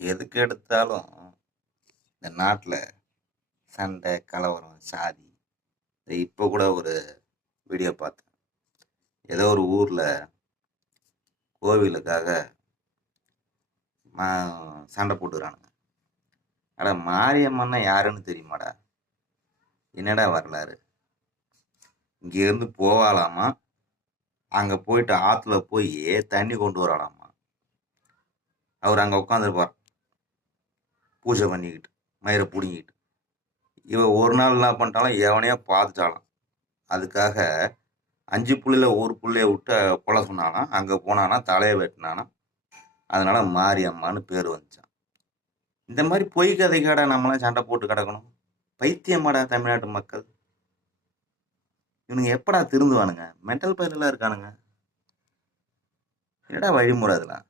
எதுக்கு எடுத்தாலும் இந்த நாட்டில் சண்டை கலவரம் சாதி. இப்போ கூட ஒரு வீடியோ பார்த்தேன். ஏதோ ஒரு ஊரில் கோவிலுக்காக சண்டை போட்டுக்கிறானுங்க. அட மாரியம்மன்னா யாருன்னு தெரியுமாடா? என்னடா வரலாறு? இங்கேருந்து போவாலாமா, அங்கே போயிட்டு ஆற்றுல போய் தண்ணி கொண்டு வரலாமா. அவர் அங்கே உட்காந்துருப்பார் பூஜை பண்ணிக்கிட்டு மயிரை பிடுங்கிக்கிட்டு. இவன் ஒரு நாள் என்ன பண்ணிட்டாலும் எவனையோ பார்த்துட்டாலும் அதுக்காக 5 புள்ளியில் ஒரு புள்ளைய விட்டு கொலை சொன்னானா, அங்கே போனானா தலையை வெட்டினானா, அதனால மாரியம்மான்னு பேர் வந்துச்சான். இந்த மாதிரி பொய் கதைக்காடா நம்மளாம் சண்டை போட்டு கிடக்கணும்? பைத்தியமாடா தமிழ்நாட்டு மக்கள். இவனுங்க எப்படா திருந்துவானுங்க? மென்டல் பயிரெல்லாம் இருக்கானுங்க. என்னடா வழிமுறை அதெல்லாம்?